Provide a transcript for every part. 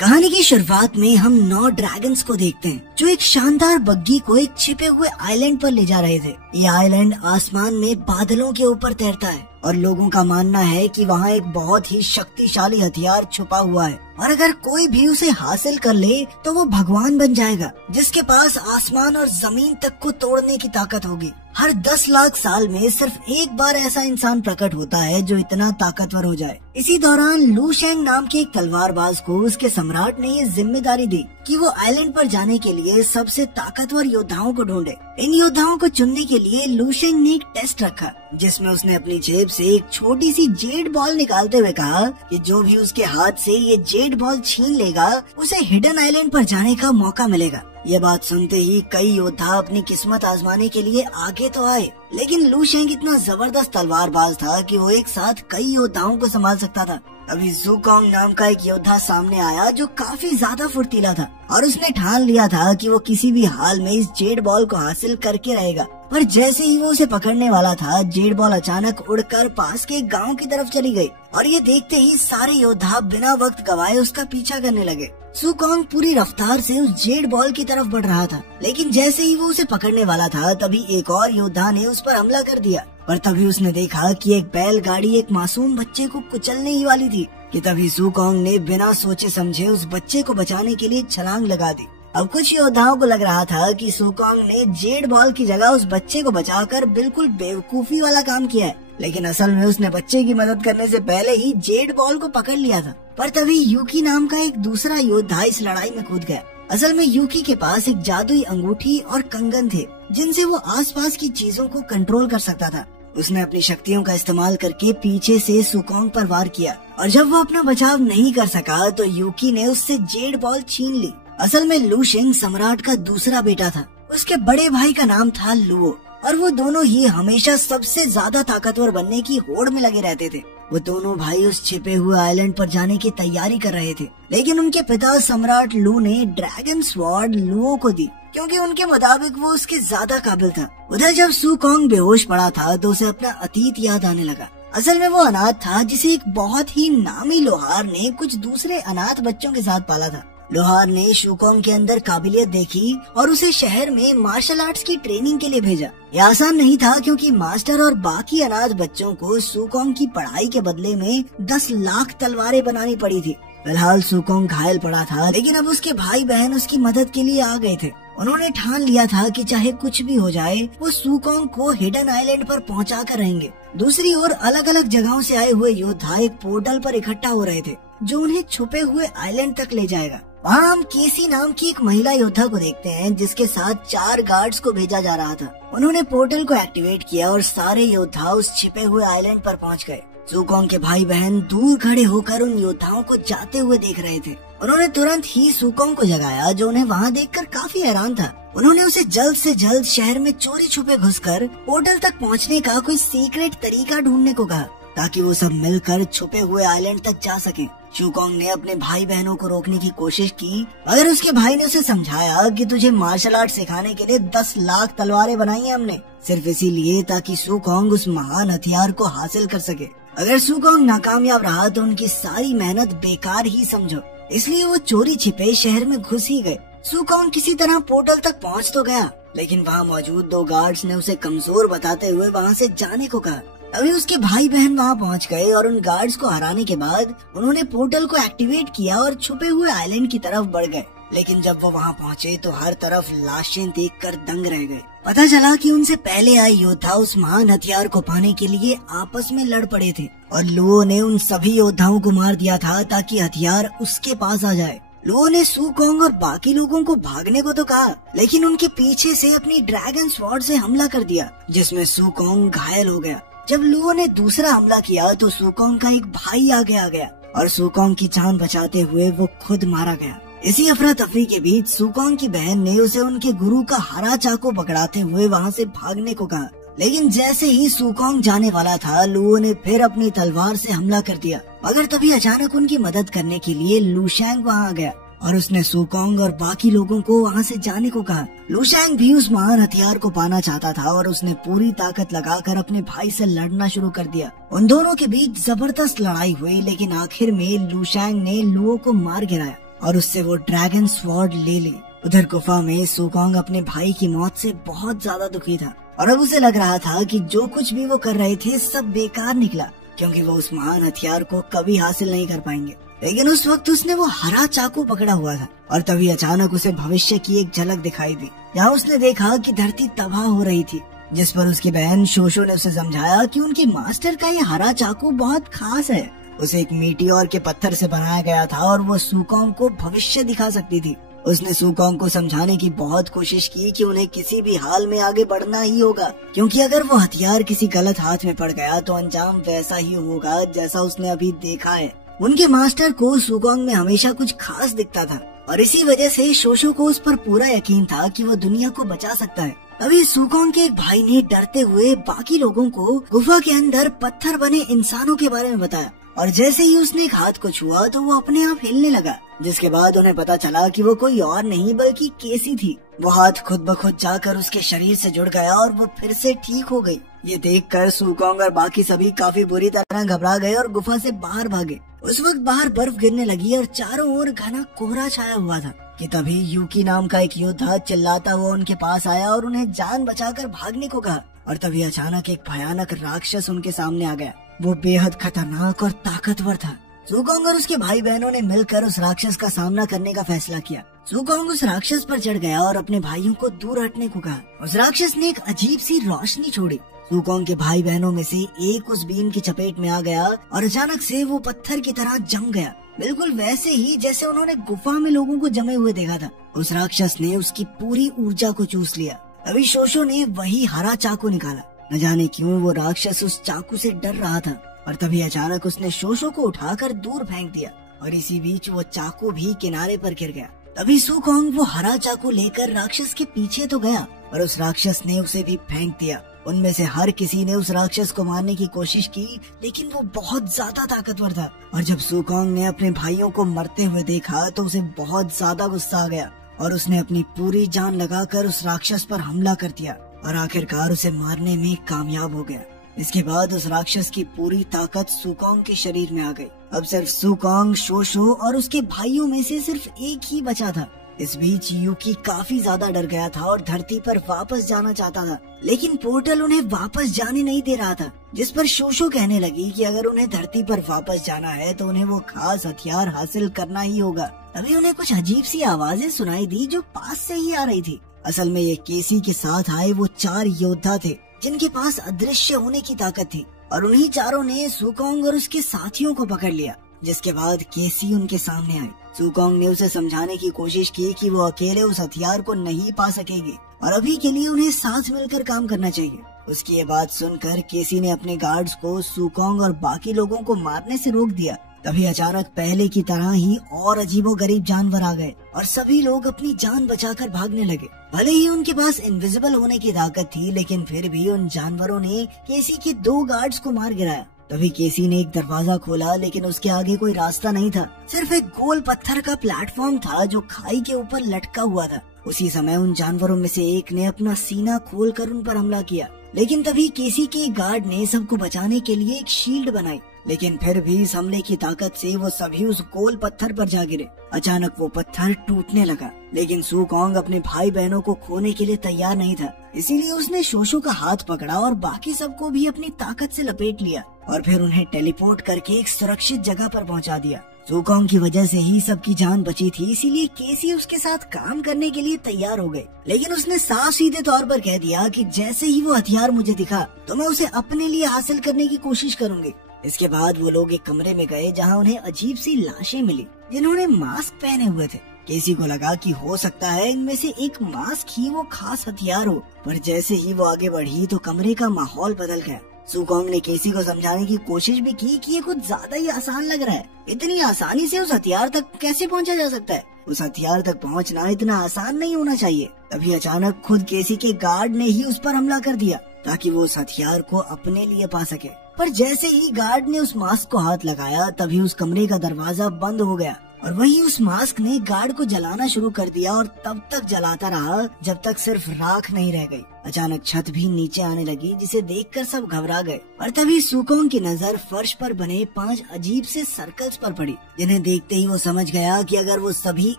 कहानी की शुरुआत में हम 9 ड्रैगन्स को देखते हैं जो एक शानदार बग्गी को एक छिपे हुए आइलैंड पर ले जा रहे थे। ये आइलैंड आसमान में बादलों के ऊपर तैरता है और लोगों का मानना है कि वहाँ एक बहुत ही शक्तिशाली हथियार छुपा हुआ है और अगर कोई भी उसे हासिल कर ले तो वो भगवान बन जाएगा जिसके पास आसमान और जमीन तक को तोड़ने की ताकत होगी। हर 10 लाख साल में सिर्फ एक बार ऐसा इंसान प्रकट होता है जो इतना ताकतवर हो जाए। इसी दौरान लू शेंग नाम के एक तलवारबाज को उसके सम्राट ने ये जिम्मेदारी दी कि वो आइलैंड पर जाने के लिए सबसे ताकतवर योद्धाओं को ढूंढे। इन योद्धाओं को चुनने के लिए लू शेंग ने एक टेस्ट रखा जिसमें उसने अपनी जेब से एक छोटी सी जेड बॉल निकालते हुए कहा कि जो भी उसके हाथ से ये जेड बॉल छीन लेगा उसे हिडन आइलैंड पर जाने का मौका मिलेगा। ये बात सुनते ही कई योद्धा अपनी किस्मत आजमाने के लिए आगे तो आए, लेकिन लू शेंग इतना जबरदस्त तलवारबाज था कि वो एक साथ कई योद्धाओं को संभाल सकता था। अभी ज़ुकोंग नाम का एक योद्धा सामने आया जो काफी ज्यादा फुर्तीला था और उसने ठान लिया था कि वो किसी भी हाल में इस जेड बॉल को हासिल करके रहेगा। पर जैसे ही वो उसे पकड़ने वाला था, जेड बॉल अचानक उड़कर पास के गांव की तरफ चली गई और ये देखते ही सारे योद्धा बिना वक्त गवाए उसका पीछा करने लगे। ज़ुकोंग पूरी रफ्तार से उस जेड बॉल की तरफ बढ़ रहा था, लेकिन जैसे ही वो उसे पकड़ने वाला था तभी एक और योद्धा ने उस पर हमला कर दिया। पर तभी उसने देखा कि एक बैलगाड़ी एक मासूम बच्चे को कुचलने ही वाली थी कि तभी ज़ुकोंग ने बिना सोचे समझे उस बच्चे को बचाने के लिए छलांग लगा दी। अब कुछ योद्धाओं को लग रहा था कि ज़ुकोंग ने जेड बॉल की जगह उस बच्चे को बचाकर बिल्कुल बेवकूफी वाला काम किया है, लेकिन असल में उसने बच्चे की मदद करने से पहले ही जेड बॉल को पकड़ लिया था। पर तभी यूकी नाम का एक दूसरा योद्धा इस लड़ाई में कूद गया। असल में यूकी के पास एक जादुई अंगूठी और कंगन थे जिनसे वो आसपास की चीजों को कंट्रोल कर सकता था। उसने अपनी शक्तियों का इस्तेमाल करके पीछे से ज़ुकोंग पर वार किया और जब वो अपना बचाव नहीं कर सका तो यूकी ने उससे जेड बॉल छीन ली। असल में लू शेंग सम्राट का दूसरा बेटा था। उसके बड़े भाई का नाम था लुओ और वो दोनों ही हमेशा सबसे ज्यादा ताकतवर बनने की होड़ में लगे रहते थे। वो दोनों भाई उस छिपे हुए आइलैंड पर जाने की तैयारी कर रहे थे, लेकिन उनके पिता सम्राट लू ने ड्रैगन स्वॉर्ड लुओ को दी क्योंकि उनके मुताबिक वो उसके ज्यादा काबिल था। उधर जब ज़ुकोंग बेहोश पड़ा था तो उसे अपना अतीत याद आने लगा। असल में वो अनाथ था जिसे एक बहुत ही नामी लोहार ने कुछ दूसरे अनाथ बच्चों के साथ पाला था। लोहार ने ज़ुकोंग के अंदर काबिलियत देखी और उसे शहर में मार्शल आर्ट्स की ट्रेनिंग के लिए भेजा। यह आसान नहीं था क्योंकि मास्टर और बाकी अनाथ बच्चों को ज़ुकोंग की पढ़ाई के बदले में 10 लाख तलवारें बनानी पड़ी थी। फिलहाल ज़ुकोंग घायल पड़ा था, लेकिन अब उसके भाई बहन उसकी मदद के लिए आ गए थे। उन्होंने ठान लिया था कि चाहे कुछ भी हो जाए वो ज़ुकोंग को हिडन आइलैंड पर पहुंचा कर रहेंगे। दूसरी ओर अलग अलग जगहों से आए हुए योद्धा एक पोर्टल पर इकट्ठा हो रहे थे जो उन्हें छुपे हुए आइलैंड तक ले जाएगा। वहाँ हम केसी नाम की एक महिला योद्धा को देखते हैं जिसके साथ 4 गार्ड्स को भेजा जा रहा था। उन्होंने पोर्टल को एक्टिवेट किया और सारे योद्धा उस छिपे हुए आइलैंड पर पहुँच गए। ज़ुकोंग के भाई बहन दूर खड़े होकर उन योद्धाओं को जाते हुए देख रहे थे। उन्होंने तुरंत ही ज़ुकोंग को जगाया जो उन्हें वहाँ देखकर काफी हैरान था। उन्होंने उसे जल्द से जल्द शहर में चोरी छुपे घुसकर पोर्टल तक पहुँचने का कोई सीक्रेट तरीका ढूंढने को कहा ताकि वो सब मिलकर छुपे हुए आइलैंड तक जा सकें। ज़ुकोंग ने अपने भाई बहनों को रोकने की कोशिश की मगर उसके भाई ने उसे समझाया कि तुझे मार्शल आर्ट सिखाने के लिए 10 लाख तलवारें बनाई हैं हमने, सिर्फ इसीलिए ताकि ज़ुकोंग उस महान हथियार को हासिल कर सके। अगर ज़ुकोंग नाकामयाब रहा तो उनकी सारी मेहनत बेकार ही समझो। इसलिए वो चोरी छिपे शहर में घुस ही गए। ज़ुकोंग किसी तरह पोर्टल तक पहुंच तो गया, लेकिन वहाँ मौजूद 2 गार्ड्स ने उसे कमजोर बताते हुए वहाँ से जाने को कहा। अभी उसके भाई बहन वहाँ पहुँच गए और उन गार्ड्स को हराने के बाद उन्होंने पोर्टल को एक्टिवेट किया और छुपे हुए आइलैंड की तरफ बढ़ गए। लेकिन जब वो वहाँ पहुँचे तो हर तरफ लाशें देखकर दंग रह गए। पता चला कि उनसे पहले आए योद्धा उस महान हथियार को पाने के लिए आपस में लड़ पड़े थे और लुओ ने उन सभी योद्धाओं को मार दिया था ताकि हथियार उसके पास आ जाए। लुओ ने ज़ुकोंग और बाकी लोगों को भागने को तो कहा, लेकिन उनके पीछे से अपनी ड्रैगन स्वॉर्ड से हमला कर दिया जिसमें ज़ुकोंग घायल हो गया। जब लुओ ने दूसरा हमला किया तो ज़ुकोंग का एक भाई आगे आ गया और ज़ुकोंग की जान बचाते हुए वो खुद मारा गया। इसी अफरा तफरी के बीच ज़ुकोंग की बहन ने उसे उनके गुरु का हरा चाकू पकड़ाते हुए वहाँ से भागने को कहा, लेकिन जैसे ही ज़ुकोंग जाने वाला था लुओ ने फिर अपनी तलवार से हमला कर दिया। मगर तभी अचानक उनकी मदद करने के लिए लू शेंग वहाँ आ गया और उसने ज़ुकोंग और बाकी लोगों को वहाँ से जाने को कहा। लू शेंग भी उस महान हथियार को पाना चाहता था और उसने पूरी ताकत लगाकर अपने भाई से लड़ना शुरू कर दिया। उन दोनों के बीच जबरदस्त लड़ाई हुई, लेकिन आखिर में लू शेंग ने लुओ को मार गिराया। और उससे वो ड्रैगन स्वॉर्ड ले ली। उधर गुफा में सुकोंग अपने भाई की मौत से बहुत ज्यादा दुखी था और अब उसे लग रहा था कि जो कुछ भी वो कर रहे थे सब बेकार निकला, क्योंकि वो उस महान हथियार को कभी हासिल नहीं कर पाएंगे। लेकिन उस वक्त उसने वो हरा चाकू पकड़ा हुआ था और तभी अचानक उसे भविष्य की एक झलक दिखाई दी, जहाँ उसने देखा कि धरती तबाह हो रही थी, जिस पर उसकी बहन शोशो ने उसे समझाया कि उनके मास्टर का ये हरा चाकू बहुत खास है। उसे एक मीटियोर के पत्थर से बनाया गया था और वो सुकोंग को भविष्य दिखा सकती थी। उसने सुकोंग को समझाने की बहुत कोशिश की कि उन्हें किसी भी हाल में आगे बढ़ना ही होगा, क्योंकि अगर वो हथियार किसी गलत हाथ में पड़ गया तो अंजाम वैसा ही होगा जैसा उसने अभी देखा है। उनके मास्टर को सुकोंग में हमेशा कुछ खास दिखता था और इसी वजह से शोशो को उस पर पूरा यकीन था कि वो दुनिया को बचा सकता है। तभी सुकोंग के एक भाई ने डरते हुए बाकी लोगों को गुफा के अंदर पत्थर बने इंसानों के बारे में बताया और जैसे ही उसने एक हाथ को छुआ तो वो अपने आप हिलने लगा, जिसके बाद उन्हें पता चला कि वो कोई और नहीं बल्कि केसी थी। वो हाथ खुद ब खुद जाकर उसके शरीर से जुड़ गया और वो फिर से ठीक हो गई। ये देखकर सुकोंग और बाकी सभी काफी बुरी तरह घबरा गए और गुफा से बाहर भागे। उस वक्त बाहर बर्फ गिरने लगी और चारों ओर घना कोहरा छाया हुआ था कि तभी यूकी नाम का एक योद्धा चिल्लाता हुआ उनके पास आया और उन्हें जान बचाकर भागने को कहा। और तभी अचानक एक भयानक राक्षस उनके सामने आ गया। वो बेहद खतरनाक और ताकतवर था। सुकोंग और उसके भाई बहनों ने मिलकर उस राक्षस का सामना करने का फैसला किया। सुकोंग उस राक्षस पर चढ़ गया और अपने भाइयों को दूर हटने को कहा। उस राक्षस ने एक अजीब सी रोशनी छोड़ी। सुकोंग के भाई बहनों में से एक उस बीम की चपेट में आ गया और अचानक से वो पत्थर की तरह जम गया, बिल्कुल वैसे ही जैसे उन्होंने गुफा में लोगों को जमे हुए देखा था। उस राक्षस ने उसकी पूरी ऊर्जा को चूस लिया। अभी शोशो ने वही हरा चाकू निकाला। न जाने क्यों वो राक्षस उस चाकू से डर रहा था और तभी अचानक उसने शोशो को उठाकर दूर फेंक दिया और इसी बीच वो चाकू भी किनारे पर गिर गया। तभी सुकोंग वो हरा चाकू लेकर राक्षस के पीछे तो गया और उस राक्षस ने उसे भी फेंक दिया। उनमें से हर किसी ने उस राक्षस को मारने की कोशिश की, लेकिन वो बहुत ज्यादा ताकतवर था और जब सुकोंग ने अपने भाइयों को मरते हुए देखा तो उसे बहुत ज्यादा गुस्सा आ गया और उसने अपनी पूरी जान लगाकर उस राक्षस पर हमला कर दिया और आखिरकार उसे मारने में कामयाब हो गया। इसके बाद उस राक्षस की पूरी ताकत सुकोंग के शरीर में आ गई। अब सिर्फ सुकोंग, शोशो और उसके भाइयों में से सिर्फ एक ही बचा था। इस बीच यूकी काफी ज्यादा डर गया था और धरती पर वापस जाना चाहता था, लेकिन पोर्टल उन्हें वापस जाने नहीं दे रहा था, जिस पर शोशो कहने लगी कि अगर उन्हें धरती पर वापस जाना है तो उन्हें वो खास हथियार हासिल करना ही होगा। तभी उन्हें कुछ अजीब सी आवाजें सुनाई दी जो पास से ही आ रही थी। असल में ये केसी के साथ आए वो 4 योद्धा थे जिनके पास अदृश्य होने की ताकत थी और उन्हीं चारों ने सुकोंग और उसके साथियों को पकड़ लिया, जिसके बाद केसी उनके सामने आई। सुकोंग ने उसे समझाने की कोशिश की कि वो अकेले उस हथियार को नहीं पा सकेगी और अभी के लिए उन्हें साथ मिलकर काम करना चाहिए। उसकी ये बात सुनकर केसी ने अपने गार्ड्स को सुकोंग और बाकी लोगों को मारने से रोक दिया। तभी अचानक पहले की तरह ही और अजीबोगरीब जानवर आ गए और सभी लोग अपनी जान बचाकर भागने लगे। भले ही उनके पास इनविजिबल होने की ताकत थी, लेकिन फिर भी उन जानवरों ने केसी के 2 गार्ड्स को मार गिराया। तभी केसी ने एक दरवाजा खोला, लेकिन उसके आगे कोई रास्ता नहीं था, सिर्फ एक गोल पत्थर का प्लेटफॉर्म था जो खाई के ऊपर लटका हुआ था। उसी समय उन जानवरों में से एक ने अपना सीना खोलकर उन पर हमला किया, लेकिन तभी केसी के गार्ड ने सबको बचाने के लिए एक शील्ड बनाई, लेकिन फिर भी इस हमले की ताकत से वो सभी उस गोल पत्थर पर जा गिरे। अचानक वो पत्थर टूटने लगा, लेकिन सुकोंग अपने भाई बहनों को खोने के लिए तैयार नहीं था, इसीलिए उसने शोशो का हाथ पकड़ा और बाकी सबको भी अपनी ताकत से लपेट लिया और फिर उन्हें टेलीपोर्ट करके एक सुरक्षित जगह पर पहुंचा दिया। सुकोंग की वजह से ही सबकी जान बची थी, इसीलिए केसी उसके साथ काम करने के लिए तैयार हो गए, लेकिन उसने साफ सीधे तौर पर कह दिया कि जैसे ही वो हथियार मुझे दिखा तो मैं उसे अपने लिए हासिल करने की कोशिश करूंगी। इसके बाद वो लोग एक कमरे में गए जहाँ उन्हें अजीब सी लाशें मिली जिन्होंने मास्क पहने हुए थे। केसी को लगा कि हो सकता है इनमें से एक मास्क ही वो खास हथियार हो, पर जैसे ही वो आगे बढ़ी तो कमरे का माहौल बदल गया। सुकोंग ने केसी को समझाने की कोशिश भी की कि ये कुछ ज्यादा ही आसान लग रहा है, इतनी आसानी से उस हथियार तक कैसे पहुंचा जा सकता है, उस हथियार तक पहुंचना इतना आसान नहीं होना चाहिए। तभी अचानक खुद केसी के गार्ड ने ही उस पर हमला कर दिया ताकि वो उस हथियार को अपने लिए पा सके। पर जैसे ही गार्ड ने उस मास्क को हाथ लगाया तभी उस कमरे का दरवाजा बंद हो गया और वहीं उस मास्क ने गार्ड को जलाना शुरू कर दिया और तब तक जलाता रहा जब तक सिर्फ राख नहीं रह गई। अचानक छत भी नीचे आने लगी, जिसे देखकर सब घबरा गए। और तभी सुकोंग की नजर फर्श पर बने 5 अजीब से सर्कल्स पर पड़ी, जिन्हें देखते ही वो समझ गया कि अगर वो सभी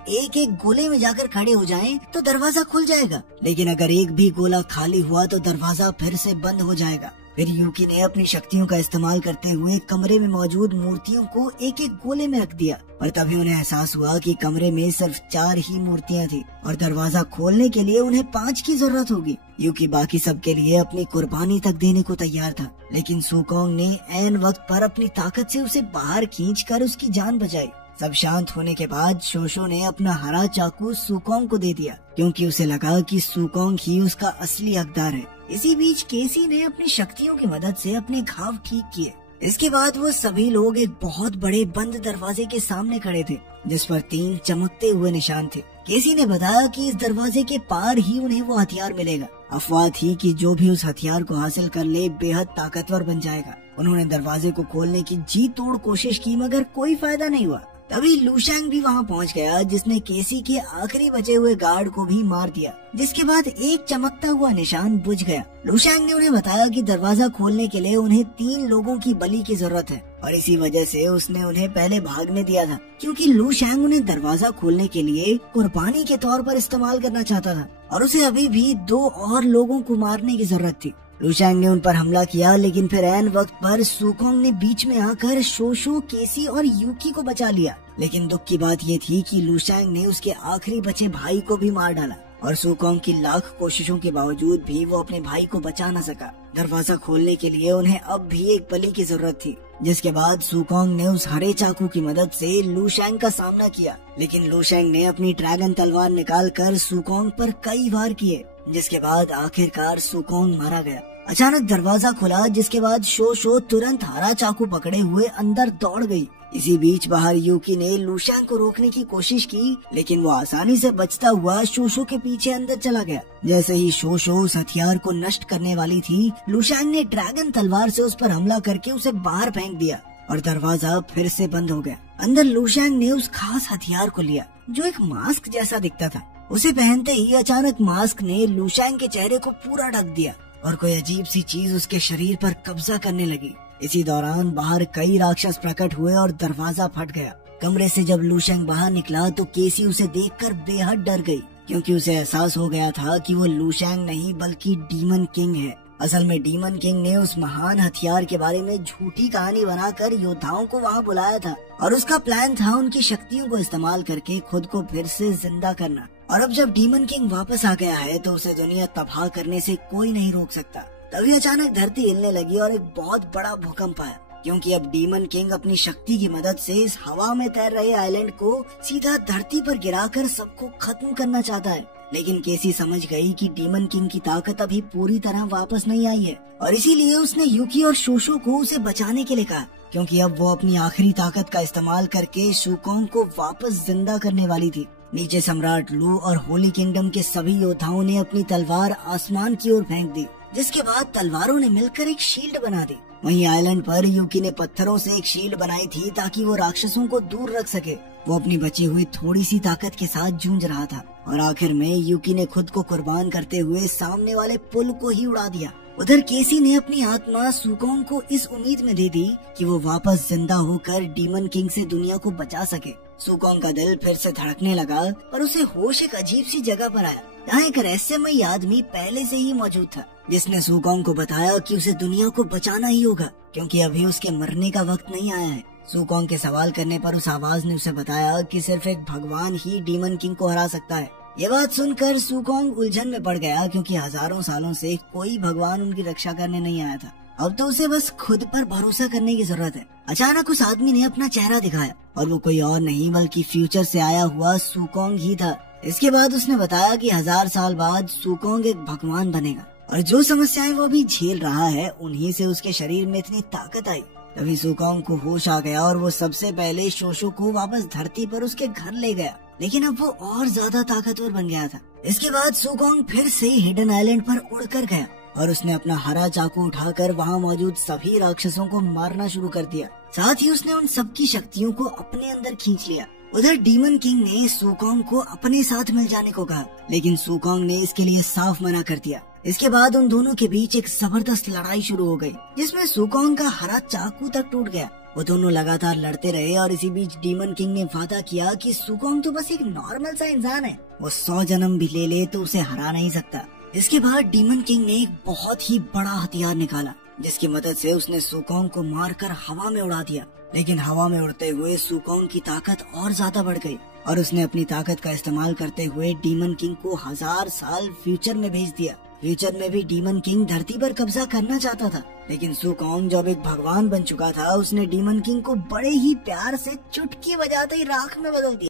एक एक गोले में जाकर खड़े हो जाएं तो दरवाजा खुल जाएगा, लेकिन अगर एक भी गोला खाली हुआ तो दरवाजा फिर से बंद हो जाएगा। फिर यूकी ने अपनी शक्तियों का इस्तेमाल करते हुए कमरे में मौजूद मूर्तियों को एक एक गोले में रख दिया। और तभी उन्हें एहसास हुआ कि कमरे में सिर्फ 4 ही मूर्तियां थी और दरवाजा खोलने के लिए उन्हें 5 की जरूरत होगी। यूकी बाकी सब के लिए अपनी कुर्बानी तक देने को तैयार था, लेकिन सुकोंग ने ऐन वक्त पर अपनी ताकत से उसे बाहर खींचकर उसकी जान बचाई। सब शांत होने के बाद शोशो ने अपना हरा चाकू सुकोंग को दे दिया, क्योंकि उसे लगा कि सुकोंग ही उसका असली हकदार है। इसी बीच केसी ने अपनी शक्तियों की मदद से अपने घाव ठीक किए। इसके बाद वो सभी लोग एक बहुत बड़े बंद दरवाजे के सामने खड़े थे, जिस पर 3 चमकते हुए निशान थे। केसी ने बताया कि इस दरवाजे के पार ही उन्हें वो हथियार मिलेगा। अफवाह थी कि जो भी उस हथियार को हासिल कर ले बेहद ताकतवर बन जाएगा। उन्होंने दरवाजे को खोलने की जी तोड़ कोशिश की, मगर कोई फायदा नहीं हुआ। तभी लूशैंग भी वहाँ पहुँच गया, जिसने केसी के आखिरी बचे हुए गार्ड को भी मार दिया, जिसके बाद एक चमकता हुआ निशान बुझ गया। लूशैंग ने उन्हें बताया कि दरवाजा खोलने के लिए उन्हें 3 लोगों की बलि की जरूरत है, और इसी वजह से उसने उन्हें पहले भागने दिया था, क्योंकि लूशैंग उन्हें दरवाजा खोलने के लिए कुर्बानी के तौर पर इस्तेमाल करना चाहता था, और उसे अभी भी 2 और लोगों को मारने की जरूरत थी। लूशैंग ने उन पर हमला किया, लेकिन फिर ऐन वक्त पर सुकोंग ने बीच में आकर शोशो, केसी और यूकी को बचा लिया। लेकिन दुख की बात ये थी कि लूशैंग ने उसके आखिरी बचे भाई को भी मार डाला, और सुकोंग की लाख कोशिशों के बावजूद भी वो अपने भाई को बचा न सका। दरवाजा खोलने के लिए उन्हें अब भी एक बलि की जरूरत थी, जिसके बाद सुकोंग ने उस हरे चाकू की मदद से लूशैंग का सामना किया, लेकिन लूशैंग ने अपनी ड्रैगन तलवार निकालकर सुकोंग पर कई वार किए, जिसके बाद आखिरकार सुकोंग मारा गया। अचानक दरवाजा खुला, जिसके बाद शोशो तुरंत हरा चाकू पकड़े हुए अंदर दौड़ गई। इसी बीच बाहर यूकी ने लूशैंग को रोकने की कोशिश की, लेकिन वो आसानी से बचता हुआ शोशो के पीछे अंदर चला गया। जैसे ही शोशो उस हथियार को नष्ट करने वाली थी, लूशैंग ने ड्रैगन तलवार से उस पर हमला करके उसे बाहर फेंक दिया, और दरवाजा फिर से बंद हो गया। अंदर लूशैंग ने उस खास हथियार को लिया, जो एक मास्क जैसा दिखता था। उसे पहनते ही अचानक मास्क ने लूशैंग के चेहरे को पूरा ढक दिया, और कोई अजीब सी चीज उसके शरीर पर कब्जा करने लगी। इसी दौरान बाहर कई राक्षस प्रकट हुए और दरवाजा फट गया। कमरे से जब लूशैंग बाहर निकला तो केसी उसे देखकर बेहद डर गई, क्योंकि उसे एहसास हो गया था कि वो लूशैंग नहीं बल्कि डीमन किंग है। असल में डीमन किंग ने उस महान हथियार के बारे में झूठी कहानी बनाकर योद्धाओं को वहाँ बुलाया था, और उसका प्लान था उनकी शक्तियों को इस्तेमाल करके खुद को फिर से जिंदा करना। और अब जब डीमन किंग वापस आ गया है तो उसे दुनिया तबाह करने से कोई नहीं रोक सकता। तभी अचानक धरती हिलने लगी और एक बहुत बड़ा भूकंप आया, क्योंकि अब डीमन किंग अपनी शक्ति की मदद से इस हवा में तैर रहे आइलैंड को सीधा धरती पर गिराकर सबको खत्म करना चाहता है। लेकिन केसी समझ गई कि डीमन किंग की ताकत अभी पूरी तरह वापस नहीं आई है, और इसीलिए उसने यूकी और शोशो को उसे बचाने के लिए कहा, क्योंकि अब वो अपनी आखिरी ताकत का इस्तेमाल करके सुकोंग को वापस जिंदा करने वाली थी। नीचे सम्राट लू और होली किंगडम के सभी योद्धाओं ने अपनी तलवार आसमान की ओर फेंक दी, जिसके बाद तलवारों ने मिलकर एक शील्ड बना दी। वहीं आइलैंड पर यूकी ने पत्थरों से एक शील्ड बनाई थी ताकि वो राक्षसों को दूर रख सके। वो अपनी बची हुई थोड़ी सी ताकत के साथ जूझ रहा था, और आखिर में यूकी ने खुद को कुर्बान करते हुए सामने वाले पुल को ही उड़ा दिया। उधर केसी ने अपनी आत्मा सुकोंग को इस उम्मीद में दे दी कि वो वापस जिंदा होकर डीमन किंग से दुनिया को बचा सके। सुकोंग का दिल फिर से धड़कने लगा, और उसे होश एक अजीब सी जगह पर आया, जहाँ एक रहस्यमयी आदमी पहले से ही मौजूद था, जिसने सुकोंग को बताया कि उसे दुनिया को बचाना ही होगा, क्योंकि अभी उसके मरने का वक्त नहीं आया है। सुकोंग के सवाल करने पर उस आवाज ने उसे बताया कि सिर्फ एक भगवान ही डीमन किंग को हरा सकता है। ये बात सुनकर सुकोंग उलझन में पड़ गया, क्योंकि हजारों सालों से कोई भगवान उनकी रक्षा करने नहीं आया था। अब तो उसे बस खुद पर भरोसा करने की जरूरत है। अचानक उस आदमी ने अपना चेहरा दिखाया, और वो कोई और नहीं बल्कि फ्यूचर से आया हुआ सुकोंग ही था। इसके बाद उसने बताया कि 1000 साल बाद सुकोंग एक भगवान बनेगा, और जो समस्याएं वो भी झेल रहा है उन्हीं से उसके शरीर में इतनी ताकत आई। तभी सुकोंग को होश आ गया, और वो सबसे पहले शोशो को वापस धरती पर उसके घर ले गया, लेकिन अब वो और ज्यादा ताकतवर बन गया था। इसके बाद सुकोंग फिर से हिडन आइलैंड पर उड़कर गया, और उसने अपना हरा चाकू उठाकर वहाँ मौजूद सभी राक्षसों को मारना शुरू कर दिया। साथ ही उसने उन सबकी शक्तियों को अपने अंदर खींच लिया। उधर डीमन किंग ने सुकोंग को अपने साथ मिल जाने को कहा, लेकिन सुकोंग ने इसके लिए साफ मना कर दिया। इसके बाद उन दोनों के बीच एक जबरदस्त लड़ाई शुरू हो गई, जिसमें सुकोंग का हरा चाकू तक टूट गया। वो दोनों लगातार लड़ते रहे और इसी बीच डीमन किंग ने वादा किया कि सुकोंग तो बस एक नॉर्मल सा इंसान है, वो 100 जन्म भी ले ले तो उसे हरा नहीं सकता। इसके बाद डीमन किंग ने एक बहुत ही बड़ा हथियार निकाला, जिसकी मदद से उसने सुकोंग को मारकर हवा में उड़ा दिया। लेकिन हवा में उड़ते हुए सुकोंग की ताकत और ज्यादा बढ़ गई और उसने अपनी ताकत का इस्तेमाल करते हुए डीमन किंग को 1000 साल फ्यूचर में भेज दिया। फ्यूचर में भी डीमन किंग धरती पर कब्जा करना चाहता था, लेकिन सुकोंग जब एक भगवान बन चुका था, उसने डीमन किंग को बड़े ही प्यार से चुटकी बजाते ही राख में बदल दिया।